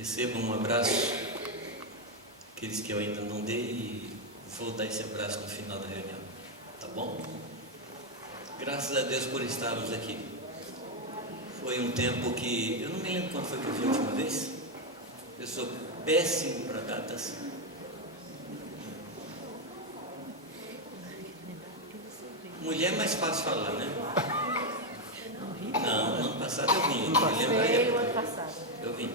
Recebam um abraço, aqueles que eu ainda não dei, e vou dar esse abraço no final da reunião, tá bom? Graças a Deus por estarmos aqui. Foi um tempo que, eu não me lembro quando foi que eu vi a última vez. Eu sou péssimo para datas. Mulher é mais fácil falar, né? Não, ano passado eu vim. Veio ano passado. Eu vim.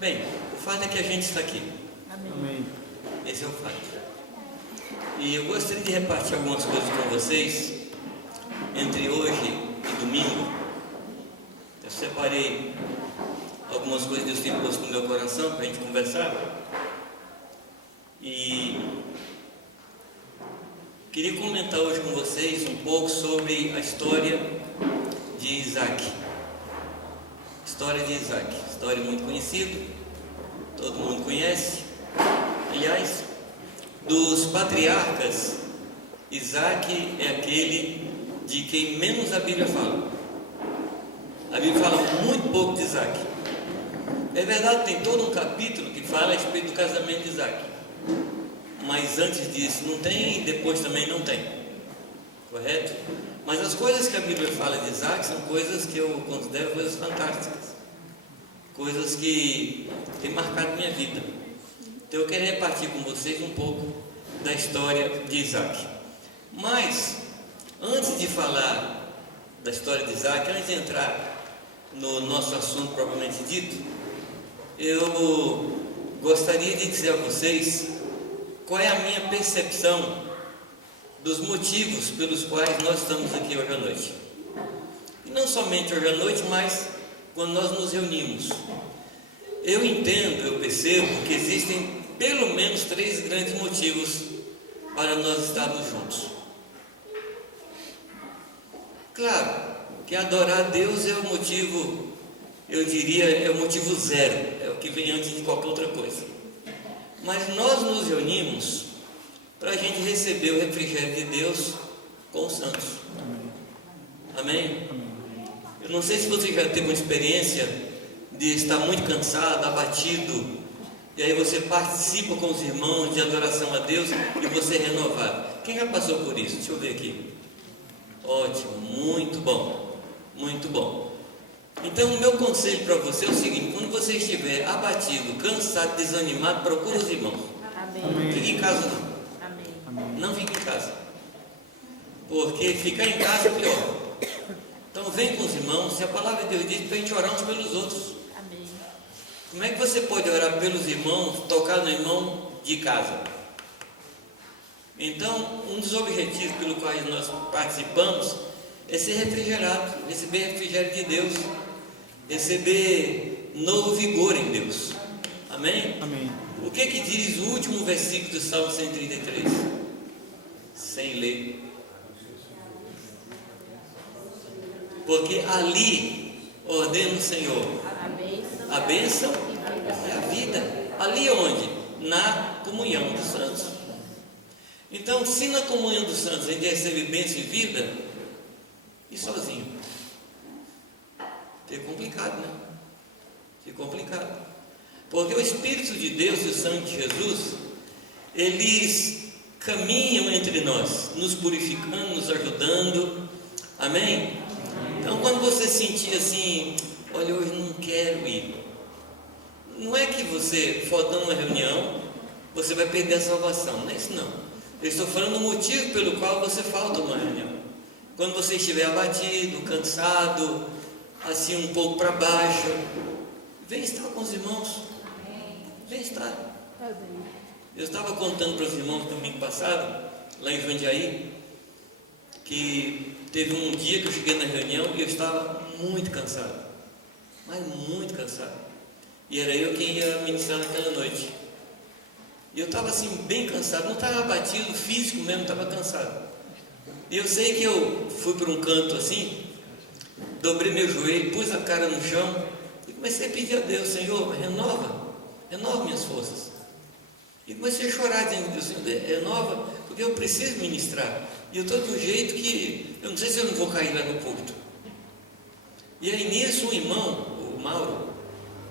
Bem, o fato é que a gente está aqui. Amém. Esse é o fato. E eu gostaria de repartir algumas coisas com vocês entre hoje e domingo. Eu separei algumas coisas que Deus tem posto no meu coração para a gente conversar. E queria comentar hoje com vocês um pouco sobre a história de Isaac. História de Isaac, história muito conhecida, todo mundo conhece. Aliás, dos patriarcas, Isaac é aquele de quem menos a Bíblia fala. A Bíblia fala muito pouco de Isaac. É verdade, tem todo um capítulo que fala a respeito do casamento de Isaac, mas antes disso não tem, e depois também não tem, correto? Mas as coisas que a Bíblia fala de Isaac são coisas que eu considero coisas fantásticas, coisas que têm marcado minha vida. Então eu quero repartir com vocês um pouco da história de Isaac. Mas, antes de falar da história de Isaac, antes de entrar no nosso assunto propriamente dito, eu gostaria de dizer a vocês qual é a minha percepção dos motivos pelos quais nós estamos aqui hoje à noite. E não somente hoje à noite, mas quando nós nos reunimos. Eu entendo, eu percebo que existem pelo menos 3 grandes motivos para nós estarmos juntos. Claro que adorar a Deus é o motivo, eu diria, é o motivo zero, é o que vem antes de qualquer outra coisa. Mas nós nos reunimos para a gente receber o refrigério de Deus com os santos. Amém? Eu não sei se você já teve uma experiência de estar muito cansado, abatido, e aí você participa com os irmãos de adoração a Deus e você é renovado. Quem já passou por isso? Deixa eu ver aqui. Ótimo, muito bom, muito bom. Então o meu conselho para você é o seguinte: quando você estiver abatido, cansado, desanimado, procura os irmãos. Amém. Fique em casa não. Amém. Não fique em casa, porque ficar em casa é pior. Então vem com os irmãos, se a palavra de Deus diz para a gente orar uns pelos outros. Amém. Como é que você pode orar pelos irmãos, tocar no irmão de casa? Então, um dos objetivos pelo qual nós participamos é ser refrigerado, receber refrigério de Deus, receber novo vigor em Deus. Amém? Amém. O que diz o último versículo do Salmo 133? Sem ler. Porque ali ordena o Senhor a bênção e a vida. Ali onde? Na comunhão dos santos. Então, se na comunhão dos santos a gente recebe bênção e vida, e sozinho? Fica complicado, né? Fica complicado. Porque o Espírito de Deus e o sangue de Jesus, eles caminham entre nós, nos purificando, nos ajudando. Amém? Então, quando você sentir assim, olha, hoje não quero ir, não é que você, faltando uma reunião, você vai perder a salvação. Não é isso não. Eu estou falando do motivo pelo qual você falta uma reunião. Quando você estiver abatido, cansado, assim um pouco para baixo, vem estar com os irmãos. Vem estar. Eu estava contando para os irmãos domingo passado, lá em Jundiaí, que teve um dia que eu cheguei na reunião e eu estava muito cansado, mas muito cansado, e era eu quem ia ministrar naquela noite, e eu estava assim bem cansado, não estava abatido, físico mesmo, estava cansado, e eu sei que eu fui para um canto assim, dobrei meu joelho, pus a cara no chão e comecei a pedir a Deus: Senhor, renova minhas forças. E comecei a chorar, dizendo: Deus, Senhor, renova, porque eu preciso ministrar. E eu estou de um jeito que eu não sei se eu não vou cair lá no púlpito. E aí nisso, um irmão, o Mauro,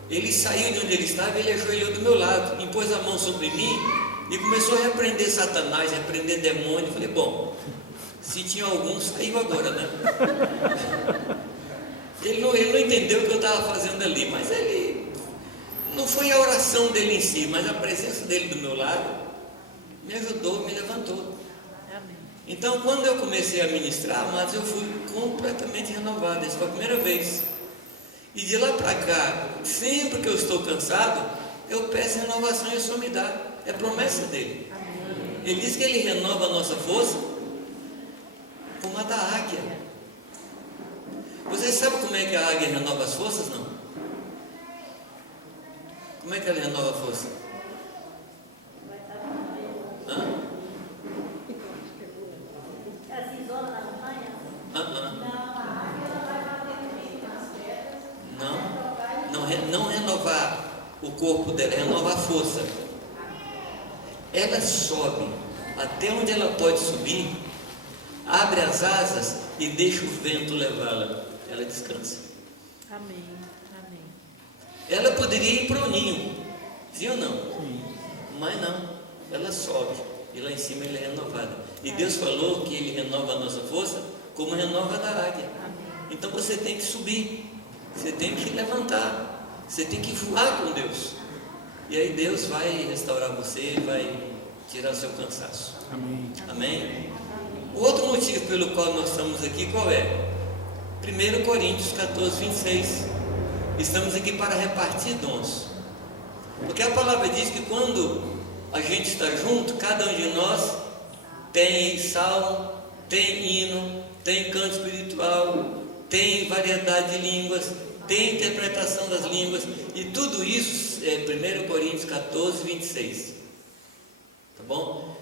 ele saiu de onde ele estava, ele ajoelhou do meu lado, impôs a mão sobre mim e começou a repreender Satanás, repreender demônio. Eu falei, bom, se tinha algum, saiu agora, né? Ele não entendeu o que eu estava fazendo ali, mas ele, não foi a oração dele em si, mas a presença dele do meu lado me ajudou, me levantou. Amém. Então, quando eu comecei a ministrar, mas eu fui completamente renovado. Essa foi a primeira vez. E de lá para cá, sempre que eu estou cansado, eu peço renovação e o Senhor me dá. É promessa dele. Ele diz que ele renova a nossa força como a da águia. Vocês sabem como é que a águia renova as forças? Não? Como é que ela renova a força? Hã? Não renovar o corpo dela, renovar a força. Ela sobe até onde ela pode subir, abre as asas e deixa o vento levá-la. Ela descansa. Amém. Amém. Ela poderia ir para o ninho, sim ou não? Sim. Mas não, ela sobe e lá em cima ela é renovada. E Deus falou que Ele renova a nossa força como renova a da águia. Então você tem que subir, você tem que levantar, você tem que voar com Deus. E aí Deus vai restaurar você, vai tirar o seu cansaço. Amém. Amém? O outro motivo pelo qual nós estamos aqui, qual é? 1 Coríntios 14, 26. Estamos aqui para repartir dons. Porque a palavra diz que quando a gente está junto, cada um de nós tem salmo, tem hino, tem canto espiritual, tem variedade de línguas, tem interpretação das línguas, e tudo isso é 1 Coríntios 14, 26. Tá bom?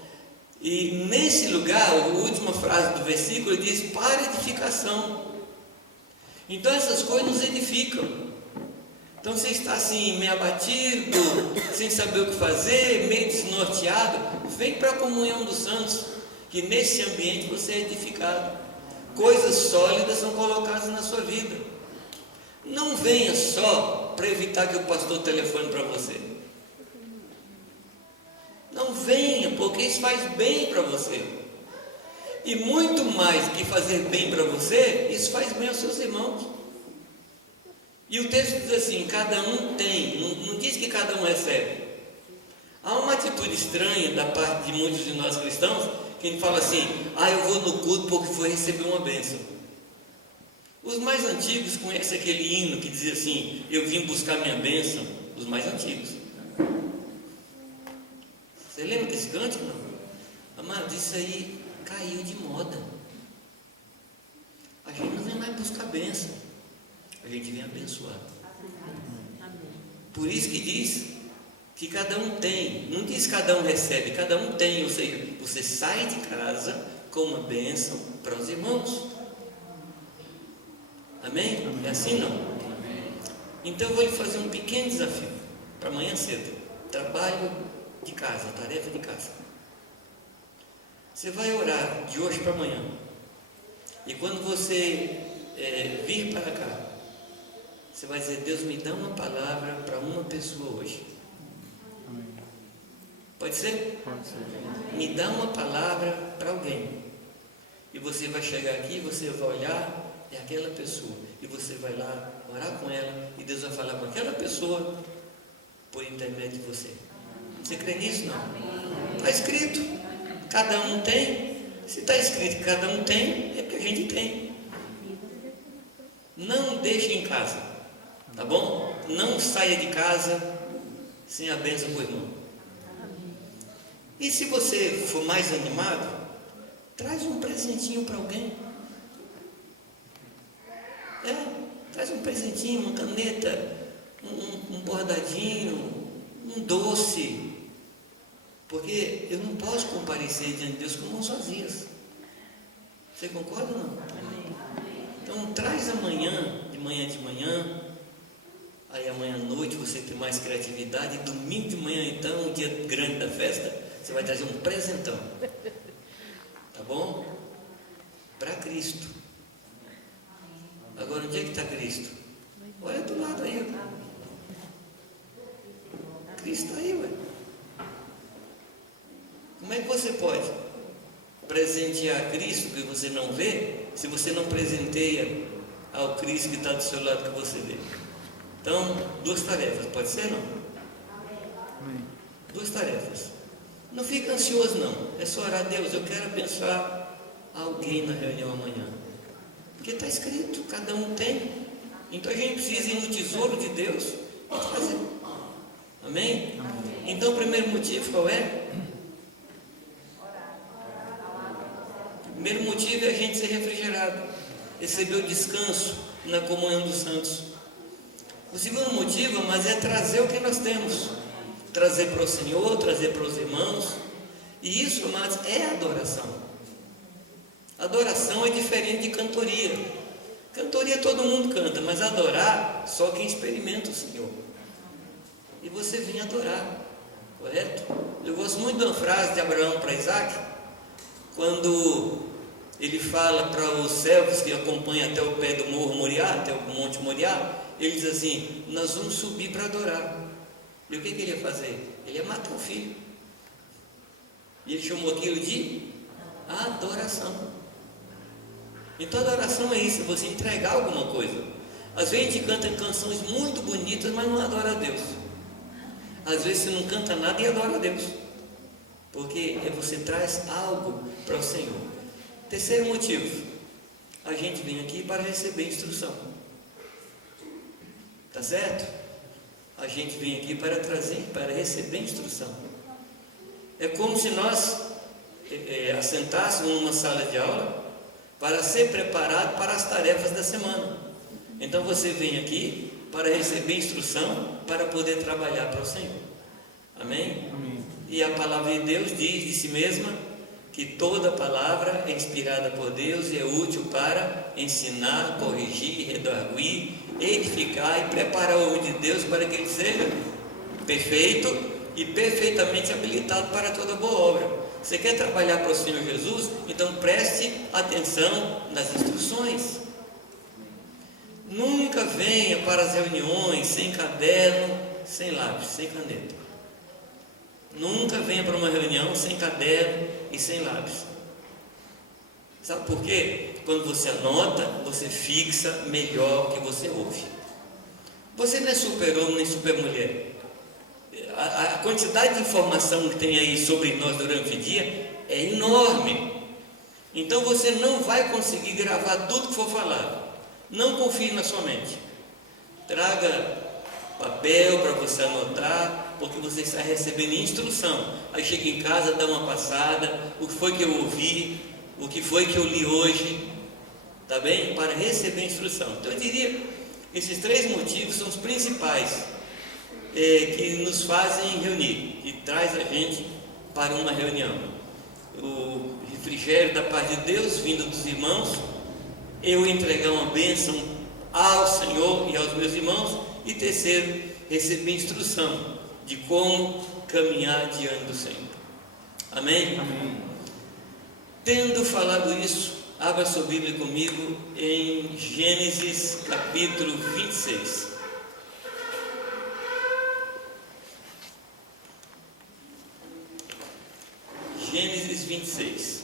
E nesse lugar, a última frase do versículo diz: para edificação. Então essas coisas nos edificam. Então você está assim, meio abatido, sem saber o que fazer, meio desnorteado, vem para a comunhão dos santos, que nesse ambiente você é edificado. Coisas sólidas são colocadas na sua vida. Não venha só para evitar que o pastor telefone para você. Não venha, porque isso faz bem para você. E muito mais que fazer bem para você, isso faz bem aos seus irmãos. E o texto diz assim: cada um tem, não diz que cada um recebe. Há uma atitude estranha da parte de muitos de nós cristãos, que a gente fala assim: eu vou no culto porque foi receber uma bênção. Os mais antigos conhecem aquele hino que diz assim: eu vim buscar minha bênção. Os mais antigos. Você lembra desse cântico? Não? Amado, isso aí caiu de moda. A gente não vem mais buscar bênção, a gente vem abençoar. Por isso que diz que cada um tem, não diz cada um recebe, cada um tem, ou seja, você sai de casa com uma bênção para os irmãos. Amém? É assim não? Então eu vou lhe fazer um pequeno desafio para amanhã cedo. Trabalho de casa, tarefa de casa. Você vai orar de hoje para amanhã. E quando você vir para cá, você vai dizer: Deus, me dá uma palavra para uma pessoa hoje. Amém. Pode ser? Pode ser. Me dá uma palavra para alguém. E você vai chegar aqui, você vai olhar, é aquela pessoa. E você vai lá orar com ela, e Deus vai falar com aquela pessoa por intermédio de você. Você crê nisso? Não? Está escrito. Cada um tem. Se está escrito que cada um tem, é porque a gente tem. Não deixe em casa, tá bom? Não saia de casa sem a bênção do irmão. E se você for mais animado, traz um presentinho para alguém. Traz um presentinho, uma caneta, um bordadinho, um doce. Porque eu não posso comparecer diante de Deus com mãos vazias. Você concorda ou não? Então traz amanhã, de manhã, aí amanhã à noite você tem mais criatividade, e domingo de manhã então, o dia grande da festa, você vai trazer um presentão. Tá bom? Para Cristo. Agora Agora, onde é que está Cristo? Olha do lado aí. Cristo está aí, ué. Como é que você pode presentear Cristo que você não vê, se você não presenteia ao Cristo que está do seu lado que você vê? Então, duas tarefas, pode ser, não? Amém. Duas tarefas. Não fica ansioso, não. É só orar a Deus. Eu quero abençoar alguém na reunião amanhã. Porque está escrito, cada um tem. Então a gente precisa ir no tesouro de Deus e fazer. Amém? Então o primeiro motivo qual é? O primeiro motivo é a gente ser refrigerado, receber o descanso na comunhão dos santos. O segundo motivo, mas é trazer o que nós temos, trazer para o Senhor, trazer para os irmãos. E isso, amados, é adoração. Adoração é diferente de cantoria. Cantoria todo mundo canta, mas adorar só quem experimenta o Senhor. E você vem adorar, correto? Eu gosto muito de uma frase de Abraão para Isaac, quando ele fala para os servos que acompanham até o pé do morro Moriá, até o monte Moriá, ele diz assim: nós vamos subir para adorar. E o que ele ia fazer? Ele ia matar o filho. E ele chamou aquilo de adoração. Então adoração é isso, é você entregar alguma coisa. Às vezes a gente canta canções muito bonitas, mas não adora a Deus. Às vezes você não canta nada e adora a Deus, porque você traz algo para o Senhor. Terceiro motivo, a gente vem aqui para receber instrução. Tá certo? A gente vem aqui para trazer, para receber instrução. É como se nós assentássemos numa sala de aula para ser preparado para as tarefas da semana. Então você vem aqui para receber instrução, para poder trabalhar para o Senhor. Amém? Amém. E a palavra de Deus diz de si mesma que toda palavra é inspirada por Deus e é útil para ensinar, corrigir, redarguir, edificar e preparar o homem de Deus para que ele seja perfeito e perfeitamente habilitado para toda boa obra. Você quer trabalhar para o Senhor Jesus? Então preste atenção nas instruções. Nunca venha para as reuniões sem caderno, sem lápis, sem caneta. Nunca venha para uma reunião sem caderno e sem lápis. Sabe por quê? Quando você anota, você fixa melhor o que você ouve. Você não é super-homem nem super-mulher. A quantidade de informação que tem aí sobre nós durante o dia é enorme. Então você não vai conseguir gravar tudo que for falado. Não confie na sua mente. Traga papel para você anotar, porque você está recebendo instrução. Aí chega em casa, dá uma passada, o que foi que eu ouvi, o que foi que eu li hoje, tá bem? Para receber instrução. Então eu diria, esses três motivos são os principais que nos fazem reunir, que traz a gente para uma reunião. O refrigério da paz de Deus vindo dos irmãos, eu entregar uma bênção ao Senhor e aos meus irmãos, e terceiro, receber instrução de como caminhar diante do Senhor. Amém? Amém. Tendo falado isso, abra sua Bíblia comigo em Gênesis capítulo 26. Gênesis 26.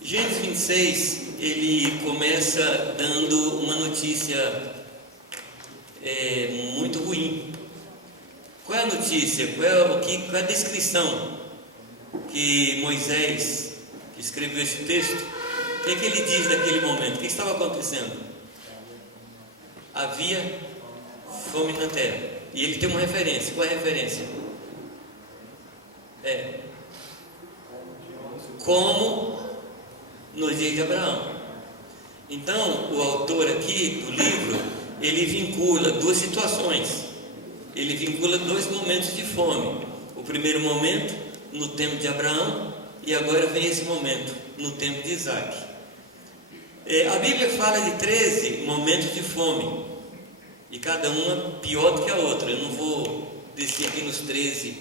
Gênesis 26, ele começa dando uma notícia muito ruim. Qual é a notícia? Qual é a descrição que Moisés, que escreveu esse texto, o que é que ele diz naquele momento? O que estava acontecendo? Havia fome na terra. E ele tem uma referência. Qual é a referência? Como nos dias de Abraão. Então, o autor aqui do livro, ele vincula duas situações. Ele vincula dois momentos de fome. O primeiro momento, no tempo de Abraão, e agora vem esse momento, no tempo de Isaac. A Bíblia fala de 13 momentos de fome, e cada uma pior do que a outra. Eu não vou descer aqui nos 13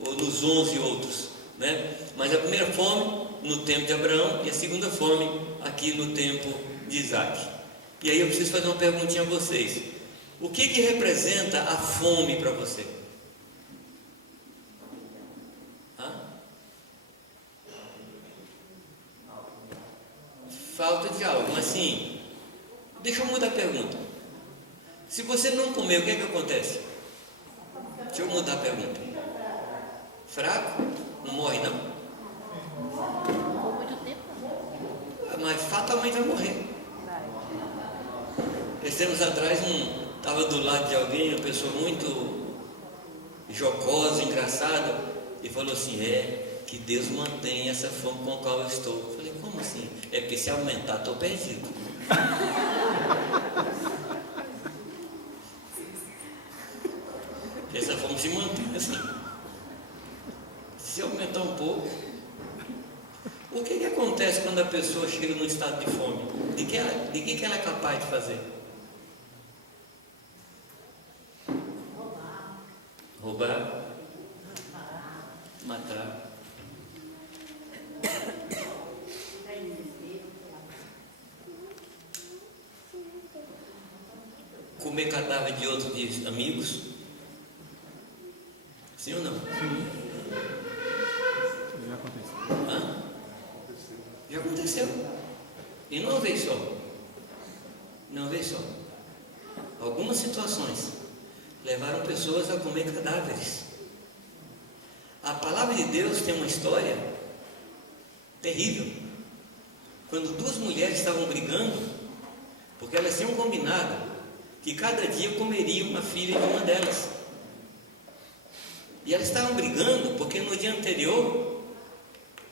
ou nos 11 outros, né? Mas a primeira fome no tempo de Abraão e a segunda fome aqui no tempo de Isaac. E aí eu preciso fazer uma perguntinha a vocês. O que representa a fome para você? Falta de algo, mas assim, deixa eu mudar a pergunta. Se você não comer, o que acontece? Deixa eu mudar a pergunta. Fraco? Não morre não? Por muito tempo. Mas fatalmente vai morrer. Esses tempos atrás, estava do lado de alguém, uma pessoa muito jocosa, engraçada, e falou assim: que Deus mantém essa fome com a qual eu estou. Eu falei: como assim? É porque se aumentar, estou perdido. Essa fome se mantém assim. Se aumentar um pouco. O que acontece quando a pessoa chega num estado de fome? De que ela é capaz de fazer? Roubar. Matar. Comer cadáver de outros amigos? Sim ou não? Sim. Já aconteceu. Já aconteceu. E não uma vez só. Não uma vez só. Algumas situações levaram pessoas a comer cadáveres. A palavra de Deus tem uma história terrível. Quando duas mulheres estavam brigando, porque elas tinham combinado que cada dia comeriam uma filha de uma delas. E elas estavam brigando porque no dia anterior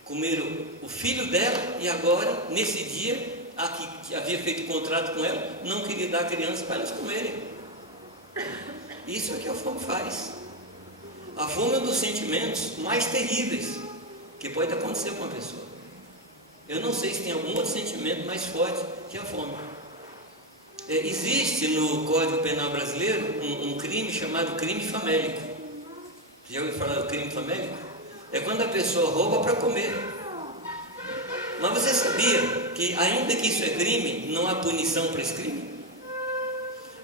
comeram o filho dela e agora, nesse dia, a que havia feito contrato com ela, não queria dar a criança para elas comerem. Isso é que a fome faz. A fome é um dos sentimentos mais terríveis que pode acontecer com uma pessoa. Eu não sei se tem algum outro sentimento mais forte que a fome. Existe no Código Penal brasileiro um crime chamado crime famélico. Já ouviu falar do crime famélico? É quando a pessoa rouba para comer. Mas você sabia que, ainda que isso é crime, não há punição para esse crime?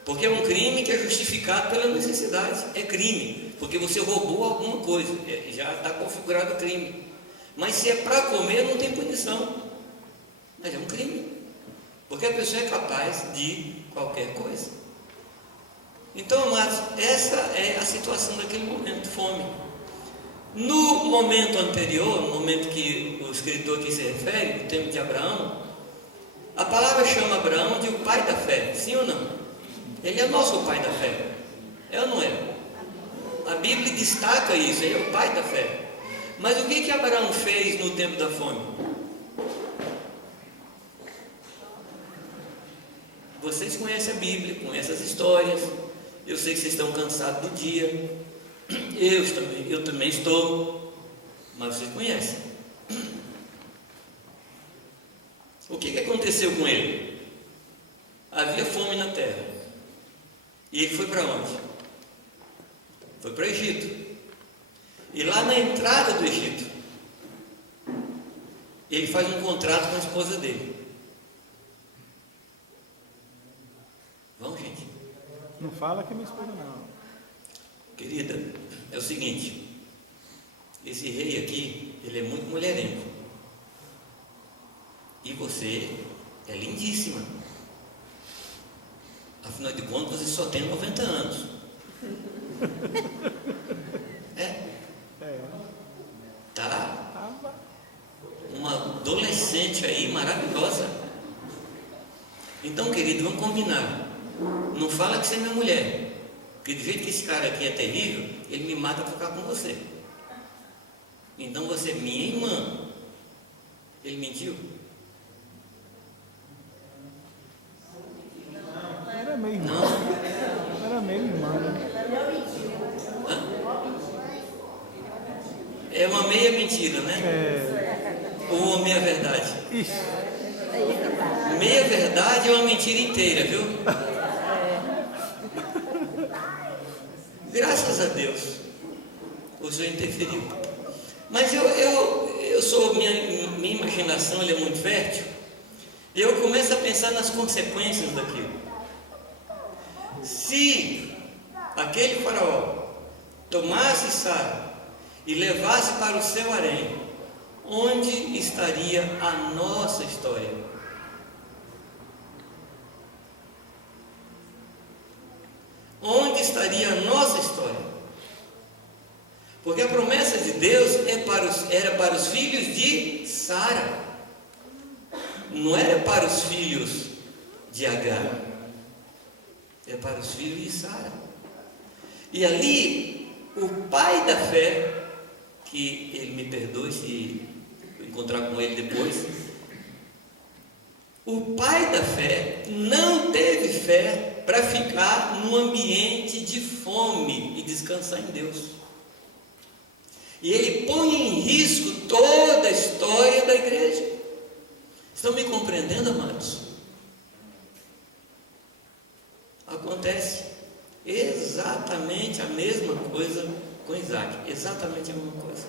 Porque é um crime que é justificado pela necessidade. É crime, porque você roubou alguma coisa, já está configurado o crime. Mas se é para comer, não tem punição. Mas é um crime, porque a pessoa é capaz de qualquer coisa. Então, amados, essa é a situação daquele momento, fome. No momento anterior, no momento que o escritor aqui se refere, no tempo de Abraão, a palavra chama Abraão de o pai da fé, sim ou não? Ele é nosso pai da fé, é ou não é? A Bíblia destaca isso, ele é o pai da fé. Mas o que Abraão fez no tempo da fome? Vocês conhecem a Bíblia, conhecem as histórias. Eu sei que vocês estão cansados do dia. Eu também estou. Mas vocês conhecem. O que aconteceu com ele? Havia fome na terra. E ele foi para onde? Foi para o Egito. E lá na entrada do Egito, ele faz um contrato com a esposa dele. Vamos, gente? Não fala que é minha esposa, não. Querida, é o seguinte: esse rei aqui, ele é muito mulherengo. E você é lindíssima. Afinal de contas, você só tem 90 anos. Tá? Uma adolescente aí maravilhosa. Então, querido, vamos combinar. Não fala que você é minha mulher, porque do jeito que esse cara aqui é terrível, ele me mata para ficar com você. Então você é minha irmã. Ele mentiu? Era meio irmã. Não. Era meio irmã. É uma meia mentira, né? Ou uma meia verdade? Meia verdade é uma mentira inteira, viu? Graças a Deus, o Senhor interferiu. Mas eu sou, minha imaginação ela é muito fértil, e eu começo a pensar nas consequências daquilo. Se aquele faraó tomasse Sara e levasse para o seu harém, onde estaria a nossa história? Onde estaria a nossa história? Porque a promessa de Deus era para os filhos de Sara, não era para os filhos de Agar, é para os filhos de Sara. E ali, o pai da fé, que ele me perdoe se eu encontrar com ele depois, o pai da fé não teve fé para ficar num ambiente de fome e descansar em Deus. E ele põe em risco toda a história da igreja. Estão me compreendendo, amados? Acontece exatamente a mesma coisa com Isaac. Exatamente a mesma coisa.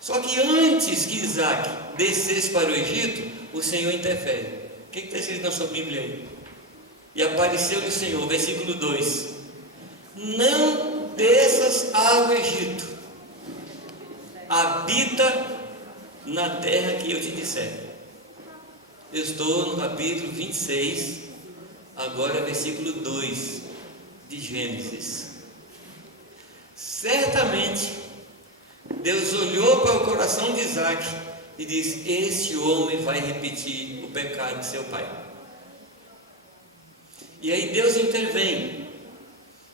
Só que antes que Isaac descesse para o Egito, o Senhor interfere. O que está escrito na sua Bíblia aí? E apareceu-lhe o Senhor, versículo 2: não desças ao Egito, habita na terra que eu te disser. Eu estou no capítulo 26, agora versículo 2 de Gênesis. Certamente Deus olhou para o coração de Isaac e disse: este homem vai repetir o pecado de seu pai. E aí Deus intervém,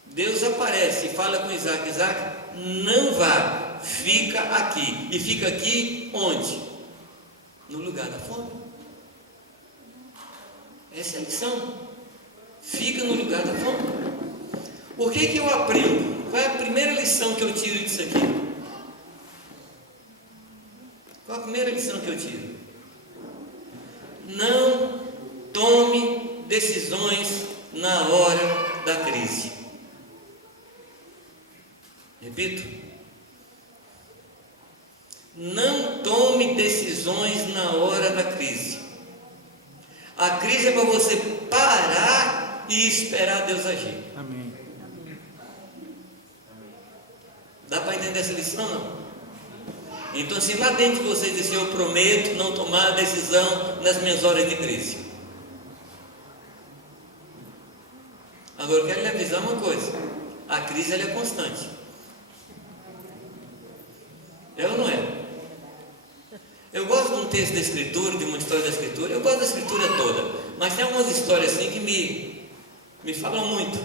Deus aparece e fala com Isaac: Isaac, não vá, fica aqui. E fica aqui onde? No lugar da fome. Essa é a lição. Fica no lugar da fome. O que eu aprendo? Qual é a primeira lição que eu tiro disso aqui? Qual a primeira lição que eu tiro? Não tome decisões na hora da crise. Repito. Não tome decisões na hora da crise. A crise é para você parar e esperar Deus agir. Amém. Dá para entender essa lição, não? Então, se lá dentro de vocês dizem: eu prometo não tomar decisão nas minhas horas de crise. Agora eu quero lhe avisar uma coisa: a crise ela é constante. É ou não é? Eu gosto de um texto da Escritura, de uma história da Escritura. Eu gosto da Escritura toda, mas tem algumas histórias assim que me falam muito.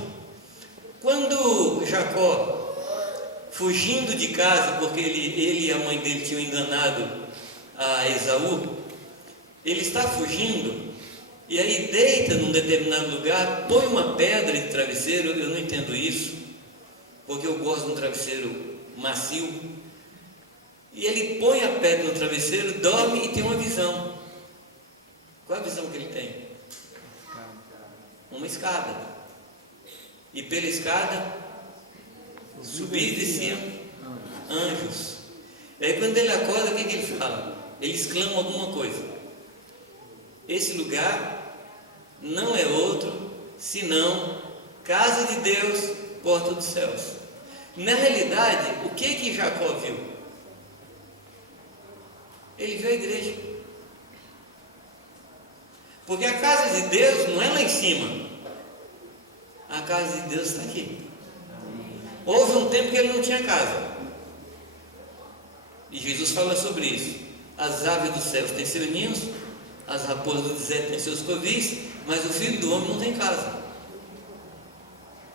Quando Jacó, fugindo de casa, porque ele e a mãe dele tinham enganado a Esaú, ele está fugindo, e aí deita num determinado lugar, põe uma pedra de travesseiro. Eu não entendo isso, porque eu gosto de um travesseiro macio. E ele põe a pedra no travesseiro, dorme e tem uma visão. Qual é a visão que ele tem? Uma escada. E pela escada subir e descer anjos. E aí quando ele acorda, o que ele fala? Ele exclama alguma coisa: esse lugar não é outro senão casa de Deus, porta dos céus. Na realidade, o que Jacó viu? Ele viu a igreja. Porque a casa de Deus não é lá em cima, a casa de Deus está aqui. Houve um tempo que ele não tinha casa, e Jesus fala sobre isso: as aves dos céus têm seus ninhos, as raposas do deserto têm seus covis, mas o filho do homem não tem casa.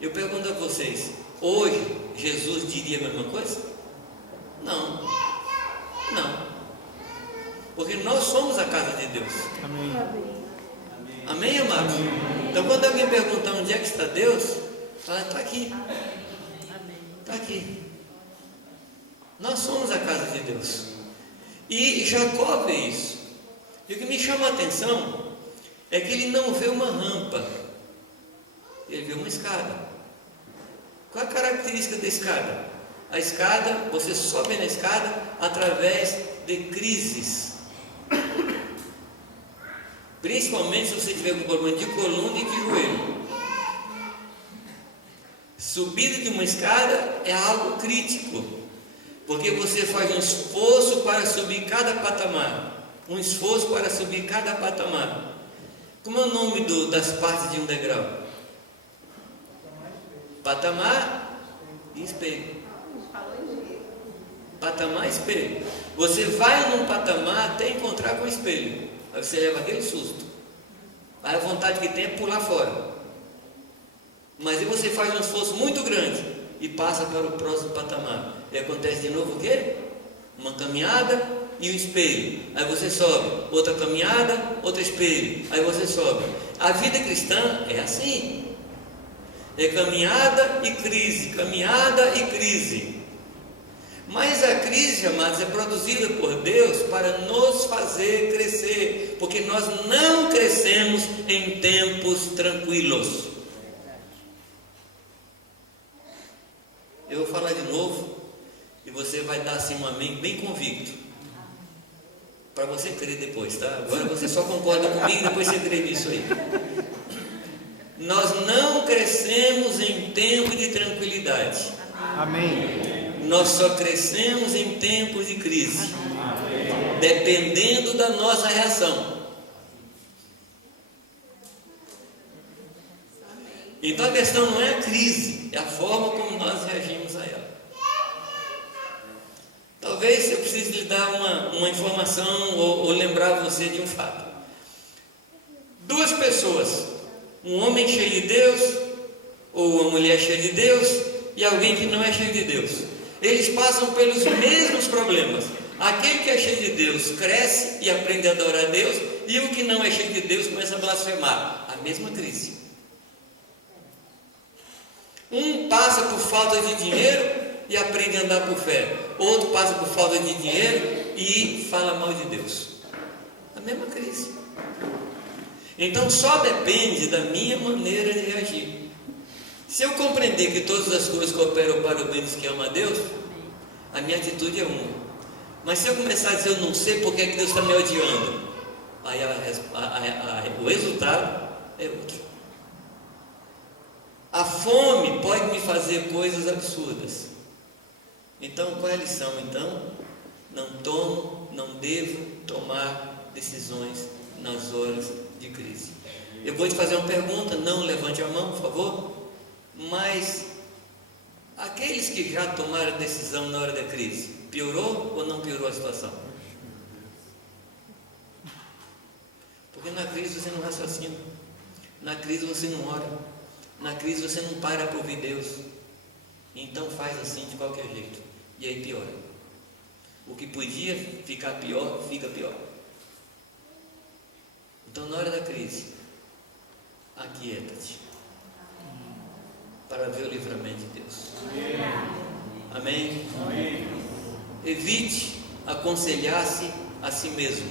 Eu pergunto a vocês: hoje Jesus diria a mesma coisa? Não, não, porque nós somos a casa de Deus. Amém. Amém, amados? Então, quando alguém perguntar onde é que está Deus, fala: está aqui. Está aqui. Nós somos a casa de Deus. E Jacó vê isso. E o que me chama a atenção é que ele não vê uma rampa, ele vê uma escada. Qual é a característica da escada? A escada, você sobe na escada através de crises. Principalmente se você tiver com problema de coluna e de joelho. Subida de uma escada é algo crítico, porque você faz um esforço para subir cada patamar. Um esforço para subir cada patamar. Como é o nome das partes de um degrau? Patamar e espelho. Patamar e espelho. Você vai num patamar até encontrar com o espelho. Aí você leva aquele susto. Aí a vontade que tem é pular fora. Mas aí você faz um esforço muito grande e passa para o próximo patamar. E acontece de novo o quê? Uma caminhada e um espelho. Aí você sobe. Outra caminhada, outro espelho. Aí você sobe. A vida cristã é assim. É caminhada e crise, caminhada e crise. Mas a crise, amados, é produzida por Deus para nos fazer crescer, porque nós não crescemos em tempos tranquilos. Eu vou falar de novo e você vai dar assim um amém bem convicto, para você crer depois, tá? Agora você só concorda comigo e depois você crê nisso aí. Nós não crescemos em tempo de tranquilidade. Amém. Nós só crescemos em tempos de crise. Amém. Dependendo da nossa reação. Então a questão não é a crise, é a forma como nós reagimos a ela. Talvez eu precise lhe dar uma informação ou lembrar você de um fato. Duas pessoas, um homem cheio de Deus ou uma mulher cheia de Deus e alguém que não é cheio de Deus, eles passam pelos mesmos problemas. Aquele que é cheio de Deus cresce e aprende a adorar a Deus, e o que não é cheio de Deus começa a blasfemar. A mesma crise. Um passa por falta de dinheiro e aprende a andar por fé. Outro passa por falta de dinheiro e fala mal de Deus. A mesma crise. Então só depende da minha maneira de reagir. Se eu compreender que todas as coisas cooperam para o bem dos que amam a Deus, a minha atitude é uma. Mas se eu começar a dizer eu não sei porque é que Deus está me odiando, aí o resultado é outro. A fome pode me fazer coisas absurdas. Então qual é a lição? Então, não devo tomar decisões nas horas de crise. Eu vou te fazer uma pergunta, não levante a mão, por favor. Mas aqueles que já tomaram a decisão na hora da crise, piorou ou não piorou a situação? Porque na crise você não raciocina, na crise você não ora, na crise você não para para ouvir Deus. Então faz assim de qualquer jeito, e aí piora. O que podia ficar pior, fica pior. Então na hora da crise, aquieta-te para ver o livramento de Deus. Amém? Amém? Evite aconselhar-se a si mesmo.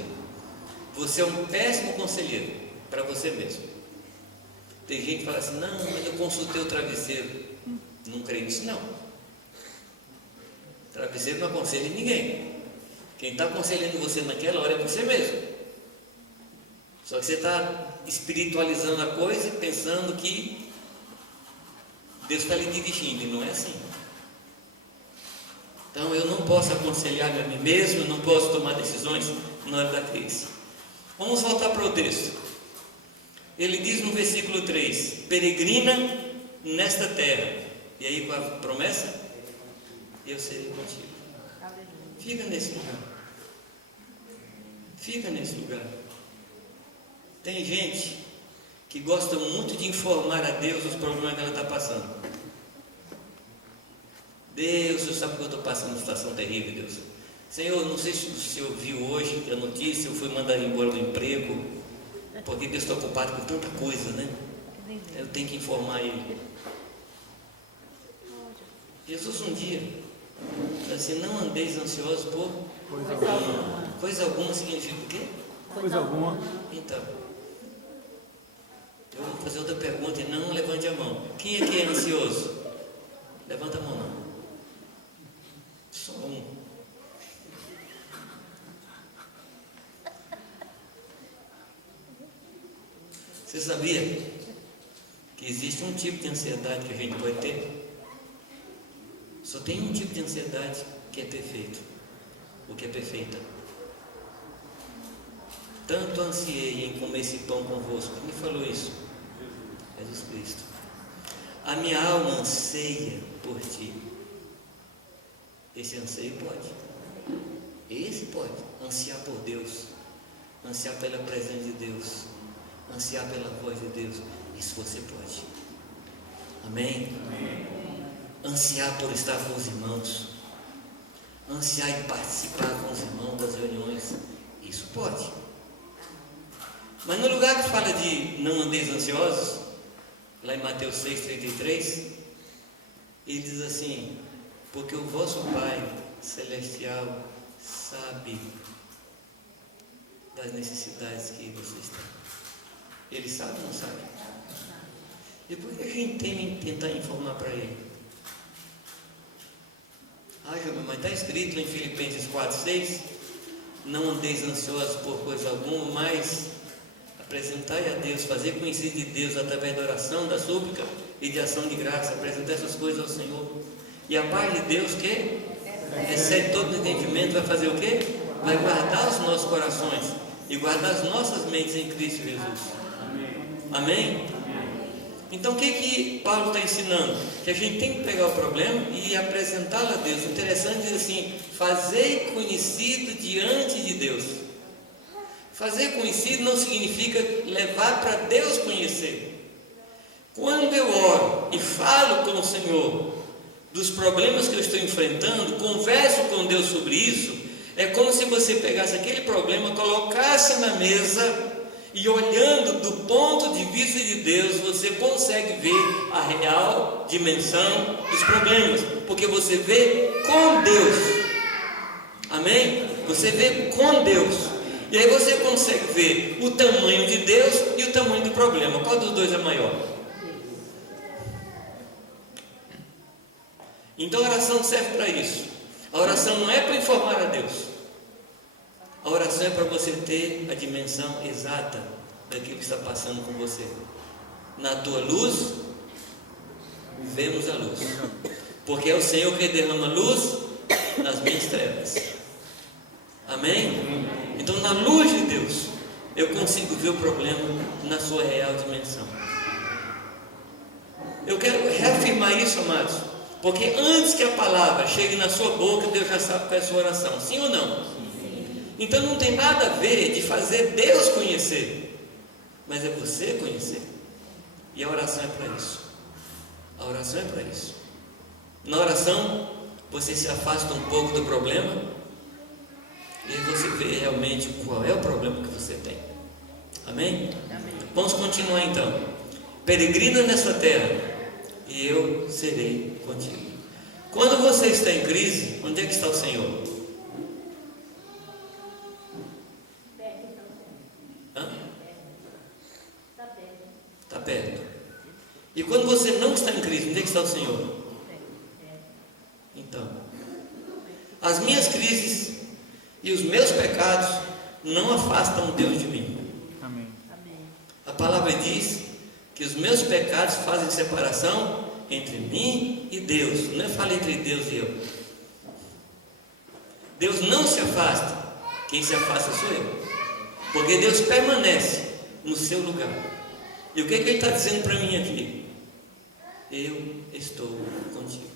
Você é um péssimo conselheiro para você mesmo. Tem gente que fala assim, não, mas eu consultei o travesseiro. Não creio nisso não. Travesseiro não aconselha ninguém. Quem está aconselhando você naquela hora é você mesmo. Só que você está espiritualizando a coisa e pensando que Deus está lhe dirigindo, e não é assim. Então eu não posso aconselhar a mim mesmo, não posso tomar decisões na hora da crise. Vamos voltar para o texto. Ele diz no versículo 3: peregrina nesta terra. E aí com a promessa, eu serei contigo. Fica nesse lugar. Fica nesse lugar. Tem gente que gosta muito de informar a Deus os problemas que ela está passando. Deus, o Senhor sabe que eu estou passando uma situação terrível, Deus. Senhor, não sei se o Senhor viu hoje a notícia, eu fui mandado embora do emprego, porque Deus está ocupado com tanta coisa, né? Eu tenho que informar Ele. Jesus um dia disse assim, não andeis ansiosos por Coisa alguma. Coisa alguma significa o quê? Coisa alguma. Então, eu vou fazer outra pergunta e não levante a mão. Quem aqui é ansioso? Levanta a mão não. um. Você sabia que existe um tipo de ansiedade que a gente pode ter? Só tem um tipo de ansiedade que é perfeito, o que é perfeita. Tanto ansiei em comer esse pão convosco. Quem falou isso? Jesus Cristo. A minha alma anseia por ti. Esse anseio pode. Esse pode. Ansiar por Deus. Ansiar pela presença de Deus. Ansiar pela voz de Deus. Isso você pode. Amém? Amém. Ansiar por estar com os irmãos. Ansiar em participar com os irmãos das reuniões. Isso pode. Mas no lugar que fala de não andeis ansiosos, lá em Mateus 6,33, ele diz assim: porque o vosso Pai Celestial sabe das necessidades que vocês têm. Ele sabe ou não sabe? Depois que a gente tem que tentar informar para ele. Júlio, mas está escrito em Filipenses 4,6: não andeis ansiosos por coisa alguma, mas apresentai a Deus, fazer conhecido de Deus através da oração, da súplica e de ação de graça. Apresentar essas coisas ao Senhor. E a paz de Deus, que excede todo entendimento, vai fazer o quê? Vai guardar os nossos corações e guardar as nossas mentes em Cristo Jesus. Amém? Então o que Paulo está ensinando? Que a gente tem que pegar o problema e apresentá-lo a Deus. O interessante diz assim: fazei conhecido diante de Deus. Fazer conhecido não significa levar para Deus conhecer. Quando eu oro e falo com o Senhor dos problemas que eu estou enfrentando, converso com Deus sobre isso, é como se você pegasse aquele problema, colocasse na mesa e, olhando do ponto de vista de Deus, você consegue ver a real dimensão dos problemas, porque você vê com Deus. Amém? Você vê com Deus. E aí você consegue ver o tamanho de Deus e o tamanho do problema. Qual dos dois é maior? Então a oração serve para isso. A oração não é para informar a Deus. A oração é para você ter a dimensão exata daquilo que está passando com você. Na tua luz, vemos a luz. Porque é o Senhor que derrama luz nas minhas trevas. Amém? Então, na luz de Deus, eu consigo ver o problema na sua real dimensão. Eu quero reafirmar isso, amados, porque antes que a palavra chegue na sua boca, Deus já sabe qual é a sua oração. Sim ou não? Sim. Então, não tem nada a ver de fazer Deus conhecer, mas é você conhecer. E a oração é para isso. A oração é para isso. Na oração, você se afasta um pouco do problema e aí você vê realmente qual é o problema que você tem. Amém? Amém. Vamos continuar então. Peregrina nessa terra e eu serei contigo. Quando você está em crise, onde é que está o Senhor? Está perto. E quando você não está em crise, onde é que está o Senhor? Então, as minhas crises e os meus pecados não afastam Deus de mim. Amém. A palavra diz que os meus pecados fazem separação entre mim e Deus. Não é fala entre Deus e eu. Deus não se afasta. Quem se afasta sou eu. Porque Deus permanece no seu lugar. E o que Ele está dizendo para mim aqui? Eu estou contigo.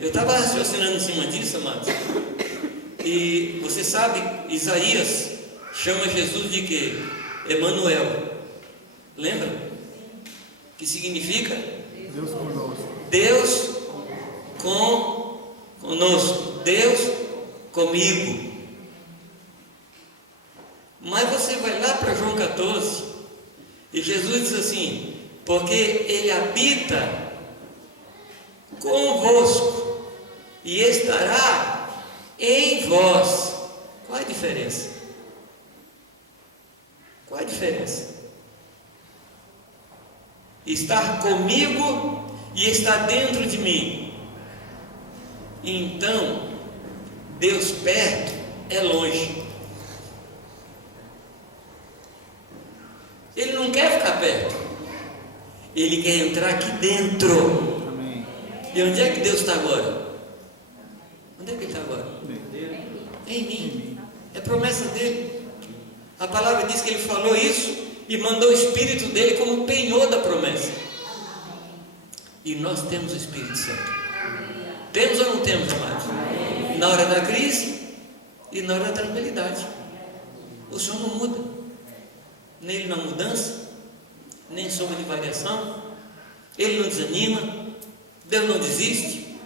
Eu estava raciocinando em cima disso, amados. E você sabe, Isaías chama Jesus de quê? Emanuel. Lembra? Que significa? Deus conosco. Deus conosco. Deus comigo. Mas você vai lá para João 14 e Jesus diz assim: porque Ele habita convosco e estará em vós. Qual a diferença? Qual a diferença? Estar comigo e estar dentro de mim. Então, Deus perto é longe. Ele não quer ficar perto, Ele quer entrar aqui dentro. Amém. E onde é que Deus está agora? Onde é que Ele está agora? Em mim. É promessa dele. A palavra diz que Ele falou isso e mandou o Espírito dele como penhor da promessa. E nós temos o Espírito Santo. Temos ou não temos, amados? Na hora da crise e na hora da tranquilidade. O Senhor não muda. Nele não há mudança, nem sombra de variação. Ele não desanima. Deus não desiste.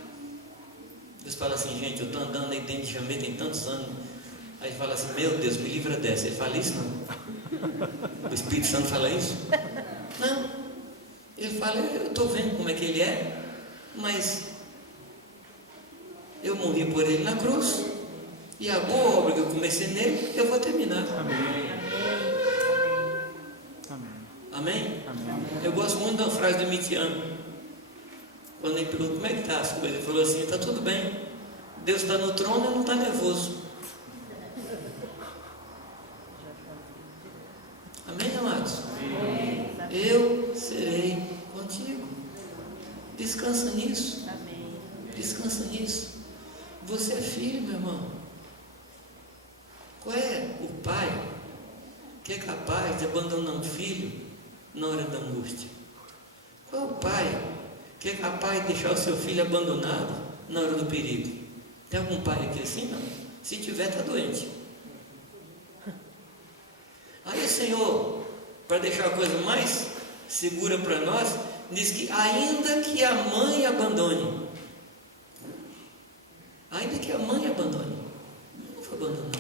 Deus fala assim: gente, eu estou andando aí dentro de Jamê tem tantos anos. Aí fala assim: meu Deus, me livra dessa. Ele fala isso? Não. O Espírito Santo fala isso? Não. Ele fala: eu estou vendo como é que ele é, mas eu morri por ele na cruz, e a boa obra que eu comecei nele, eu vou terminar. Amém. Amém? Amém. Eu gosto muito da frase do Mitiano. Quando ele perguntou como é que está as coisas, ele falou assim: está tudo bem, Deus está no trono e não está nervoso. Amém, amados? Eu serei contigo. Descansa nisso. Descansa nisso. Você é filho, meu irmão. Qual é o pai que é capaz de abandonar um filho na hora da angústia? Qual é o pai que é capaz de deixar o seu filho abandonado na hora do perigo? Tem algum pai aqui assim? Não. Se tiver, está doente. Aí o Senhor, para deixar a coisa mais segura para nós, diz que ainda que a mãe abandone, ainda que a mãe abandone, não foi abandonado.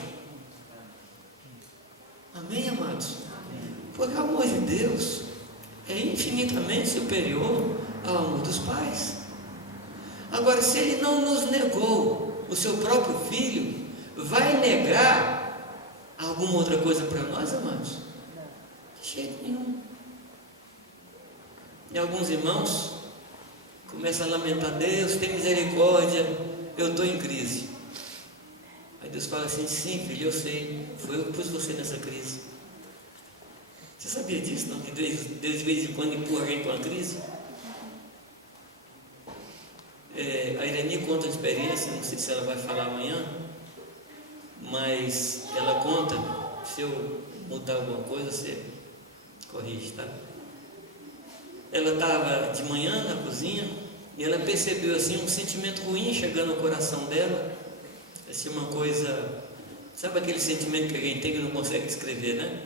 Amém, amados? Porque o amor de Deus é infinitamente superior ao amor dos pais. Agora, se Ele não nos negou o seu próprio filho, vai negar alguma outra coisa para nós, amados? De jeito nenhum. E alguns irmãos começam a lamentar: Deus, tem misericórdia, eu estou em crise. Aí Deus fala assim: sim, filho, eu sei, foi eu que pus você nessa crise. Você sabia disso, não? Que Deus de vez em quando empurra alguém para uma crise? A Irani conta uma experiência, não sei se ela vai falar amanhã, mas ela conta. Se eu mudar alguma coisa, você corrige, tá? Ela estava de manhã na cozinha e ela percebeu assim um sentimento ruim chegando ao coração dela. Assim, uma coisa, sabe aquele sentimento que alguém tem que não consegue descrever, né?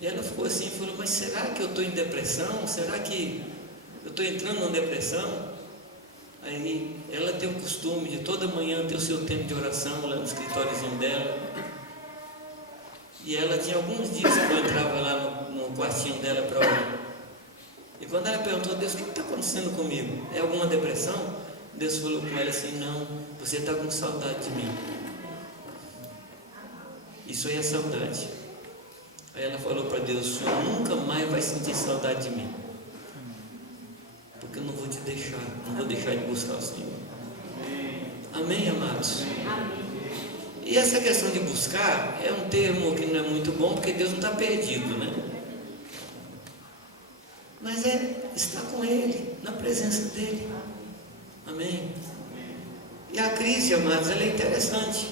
E ela ficou assim, falou: mas será que eu estou em depressão? Será que eu estou entrando numa depressão? Aí ela tem o costume de toda manhã ter o seu tempo de oração lá no escritóriozinho dela. E ela tinha alguns dias que eu entrava lá no quartinho dela para orar. E quando ela perguntou: Deus, o que está acontecendo comigo? É alguma depressão? Deus falou com ela assim: não, você está com saudade de mim. Isso aí é saudade. Aí ela falou para Deus: o Senhor nunca mais vai sentir saudade de mim, porque eu não vou te deixar, não vou deixar de buscar o Senhor. Amém, amados? E essa questão de buscar é um termo que não é muito bom, porque Deus não está perdido, né? Mas é estar com Ele, na presença dEle. Amém? E a crise, amados, ela é interessante.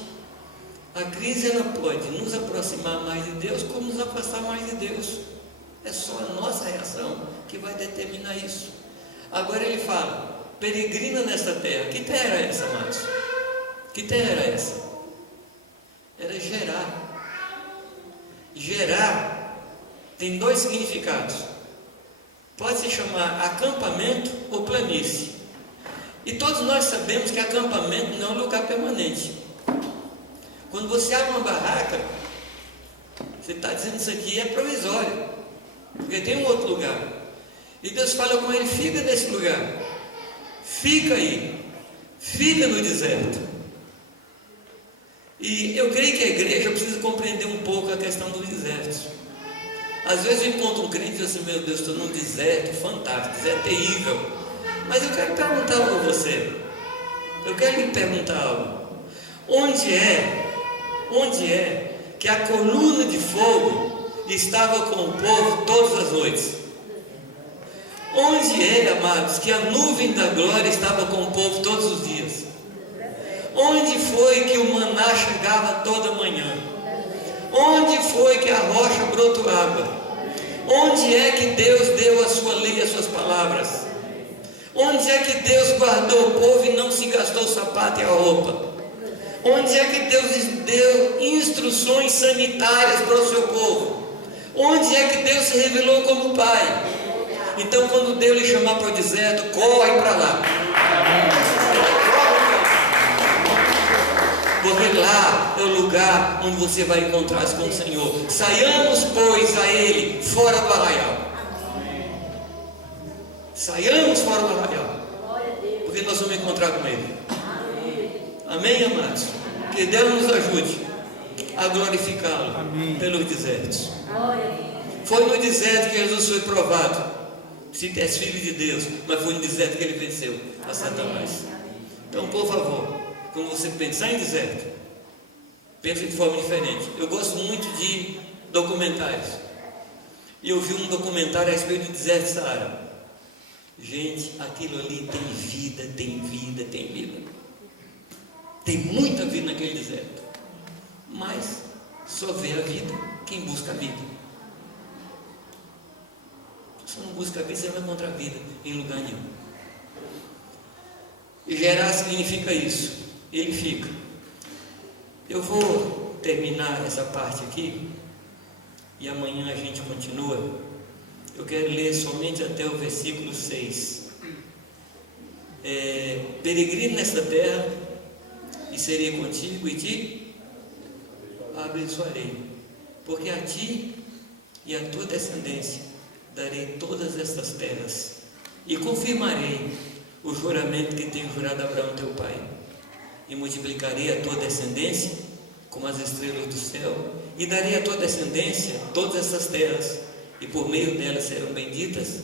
A crise, ela pode nos aproximar mais de Deus, como nos afastar mais de Deus. É só a nossa reação que vai determinar isso. Agora ele fala: peregrina nesta terra. Que terra era essa, amados? Que terra era essa? Era Gerar. Gerar tem dois significados. Pode se chamar acampamento ou planície. E todos nós sabemos que acampamento não é um lugar permanente. Quando você abre uma barraca, você está dizendo: isso aqui é provisório, porque tem um outro lugar. E Deus fala com ele: fica nesse lugar, fica aí, fica no deserto. E eu creio que a igreja precisa compreender um pouco a questão do deserto. Às vezes eu encontro um crente e diz assim: meu Deus, estou num deserto fantástico, deserto terrível. Mas eu quero perguntar para você: Eu quero lhe perguntar algo. Onde é que a coluna de fogo estava com o povo todas as noites? Onde é, amados, que a nuvem da glória estava com o povo todos os dias? Onde foi que o maná chegava toda manhã? Onde foi que a rocha brotou água? Onde é que Deus deu a sua lei e as suas palavras? Onde é que Deus guardou o povo e não se gastou o sapato e a roupa? Onde é que Deus deu instruções sanitárias para o seu povo? Onde é que Deus se revelou como Pai? Então, quando Deus lhe chamar para o deserto, corre para lá. Porque lá é o lugar onde você vai encontrar-se com o Senhor. Saiamos, pois, a Ele fora do arraial. Saiamos fora do arraial, porque nós vamos encontrar com Ele. Amém, amados? Que Deus nos ajude a glorificá-lo pelos desertos. Foi no deserto que Jesus foi provado, se és filho de Deus, mas foi no deserto que ele venceu a Satanás. Então, por favor, quando você pensar em deserto, pense de forma diferente. Eu gosto muito de documentários, e eu vi um documentário a respeito do deserto de Saara. Gente, aquilo ali tem vida, tem vida, tem vida. Tem muita vida naquele deserto. Mas só vê a vida quem busca a vida. Se você não busca a vida, você não vai encontrar a vida em lugar nenhum. E gerar significa isso. Ele fica. Eu vou terminar essa parte aqui e amanhã a gente continua. Eu quero ler somente até o versículo 6. Peregrino nesta terra, e serei contigo, e te abençoarei, porque a ti e a tua descendência darei todas estas terras, e confirmarei o juramento que tenho jurado a Abraão teu pai, e multiplicarei a tua descendência como as estrelas do céu, e darei à tua descendência todas estas terras, e por meio delas serão benditas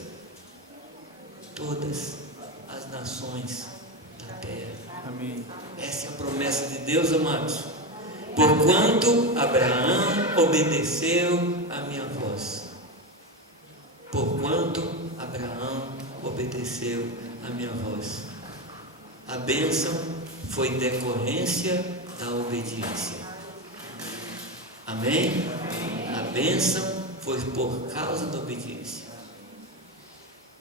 todas as nações da terra. Amém. Essa é a promessa de Deus, amados. Porquanto Abraão obedeceu a minha voz. Porquanto Abraão obedeceu a minha voz. A bênção foi decorrência da obediência. Amém? A bênção foi por causa da obediência.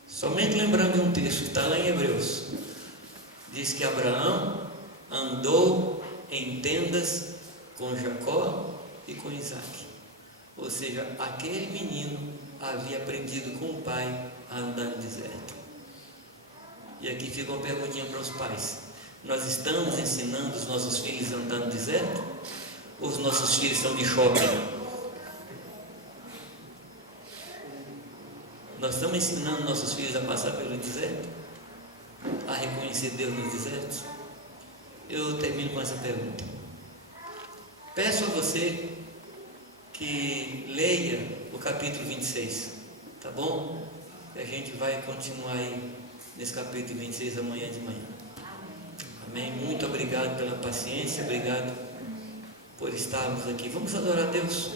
Somente lembrando de um texto que está lá em Hebreus, diz que Abraão andou em tendas com Jacó e com Isaac. Ou seja, aquele menino havia aprendido com o pai a andar no deserto. E aqui fica uma perguntinha para os pais: nós estamos ensinando os nossos filhos a andar no deserto? Ou os nossos filhos estão de shopping? Nós estamos ensinando nossos filhos a passar pelo deserto? A reconhecer Deus nos desertos? Eu termino com essa pergunta. Peço a você que leia o capítulo 26, tá bom? E a gente vai continuar aí nesse capítulo 26 amanhã de manhã. Amém? Muito obrigado pela paciência, obrigado por estarmos aqui. Vamos adorar a Deus.